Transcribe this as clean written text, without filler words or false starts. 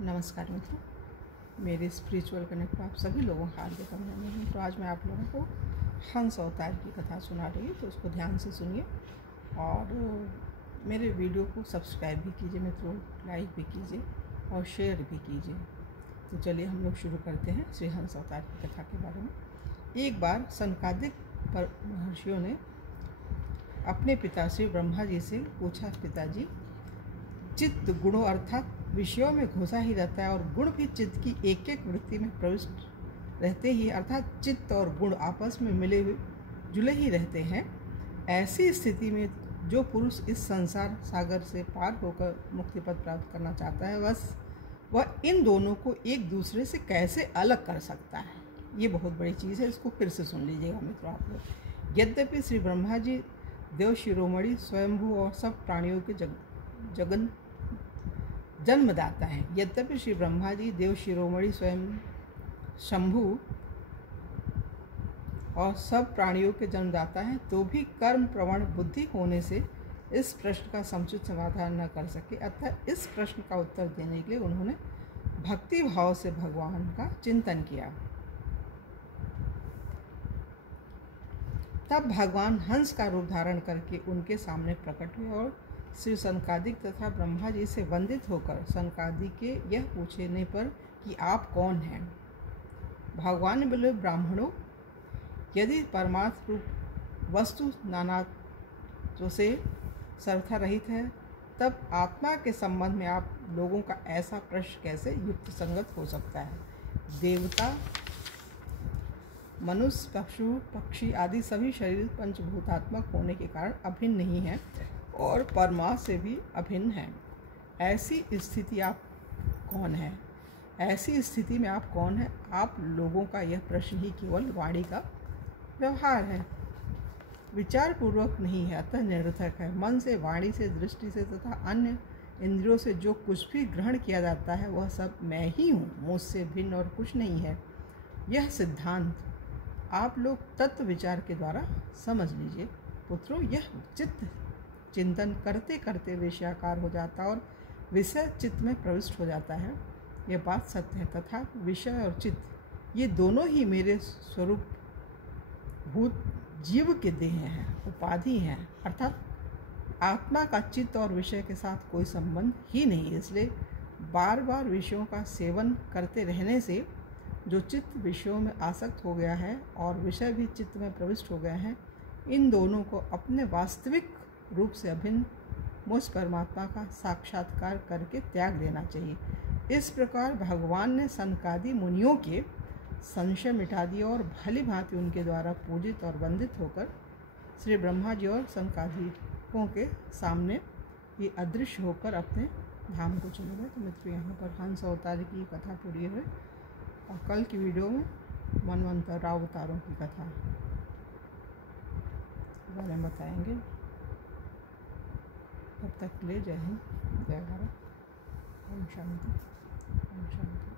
नमस्कार मित्रों, मेरे स्पिरिचुअल कनेक्ट पर आप सभी लोगों का हार्दिक अभिनंदन है। तो आज मैं आप लोगों को हंस अवतार की कथा सुना रही हूँ, तो उसको ध्यान से सुनिए और मेरे वीडियो को सब्सक्राइब भी कीजिए मित्रों, लाइक भी कीजिए और शेयर भी कीजिए। तो चलिए हम लोग शुरू करते हैं श्री हंस अवतार की कथा के बारे में। एक बार सनकादिक महर्षियों ने अपने पिता श्री ब्रह्मा जी से पूछा, पिताजी, चित्त गुणों अर्थात विषयों में घुसा ही रहता है और गुण भी चित्त की एक एक वृत्ति में प्रविष्ट रहते ही, अर्थात चित्त और गुण आपस में मिले हुए जुले ही रहते हैं। ऐसी स्थिति में जो पुरुष इस संसार सागर से पार होकर मुक्ति पद प्राप्त करना चाहता है, वह इन दोनों को एक दूसरे से कैसे अलग कर सकता है। ये बहुत बड़ी चीज़ है, इसको फिर से सुन लीजिएगा मित्रों आप लोग। यद्यपि श्री ब्रह्मा जी देव शिरोमणि स्वयंभू और सब प्राणियों के जगन जन्मदाता है, यद्यपि श्री ब्रह्मा जी देव शिरोमणि स्वयं शंभु और सब प्राणियों के जन्मदाता हैं, तो भी कर्म प्रवण बुद्धि होने से इस प्रश्न का समुचित समाधान न कर सके। अतः इस प्रश्न का उत्तर देने के लिए उन्होंने भक्ति भाव से भगवान का चिंतन किया। तब भगवान हंस का रूप धारण करके उनके सामने प्रकट हुए और श्री सनकादिक तथा ब्रह्मा जी से वंदित होकर सनकादिक के यह पूछने पर कि आप कौन हैं, भगवान ने बोले, ब्राह्मणों, यदि परमार्थ रूप वस्तु नानात्व से सर्वथा रहित है, तब आत्मा के संबंध में आप लोगों का ऐसा प्रश्न कैसे युक्त संगत हो सकता है। देवता, मनुष्य, पशु, पक्षी आदि सभी शरीर पंचभूतात्मक होने के कारण अभिन्न नहीं है और परमात्मा से भी अभिन्न है। ऐसी स्थिति आप कौन है? ऐसी स्थिति में आप कौन है? आप लोगों का यह प्रश्न ही केवल वाणी का व्यवहार है, विचार पूर्वक नहीं है, अतः निरर्थक है। मन से, वाणी से, दृष्टि से तथा अन्य इंद्रियों से जो कुछ भी ग्रहण किया जाता है वह सब मैं ही हूँ, मुझसे भिन्न और कुछ नहीं है। यह सिद्धांत आप लोग तत्व विचार के द्वारा समझ लीजिए। पुत्रों, यह चित्त चिंतन करते करते विषयाकार हो जाता और विषय चित्त में प्रविष्ट हो जाता है, यह बात सत्य है। तथा विषय और चित्त ये दोनों ही मेरे स्वरूप भूत जीव के देह हैं, उपाधि हैं, अर्थात आत्मा का चित्त और विषय के साथ कोई संबंध ही नहीं। इसलिए बार बार विषयों का सेवन करते रहने से जो चित्त विषयों में आसक्त हो गया है और विषय भी चित्त में प्रविष्ट हो गए हैं, इन दोनों को अपने वास्तविक रूप से अभिन्न मुझ परमात्मा का साक्षात्कार करके त्याग देना चाहिए। इस प्रकार भगवान ने सनकादि मुनियों के संशय मिटा दिया और भली भांति उनके द्वारा पूजित और वंदित होकर श्री ब्रह्मा जी और सनकादिकों के सामने ये अदृश्य होकर अपने धाम को चले गए। तो मित्रों, यहाँ पर हंस अवतार की कथा पूरी है और कल की वीडियो में मनवंतर अवतारों की कथा बारे में बताएंगे। तब तक के लिए जय हिंद, जय भारत, ओम शांति, ओम शांति।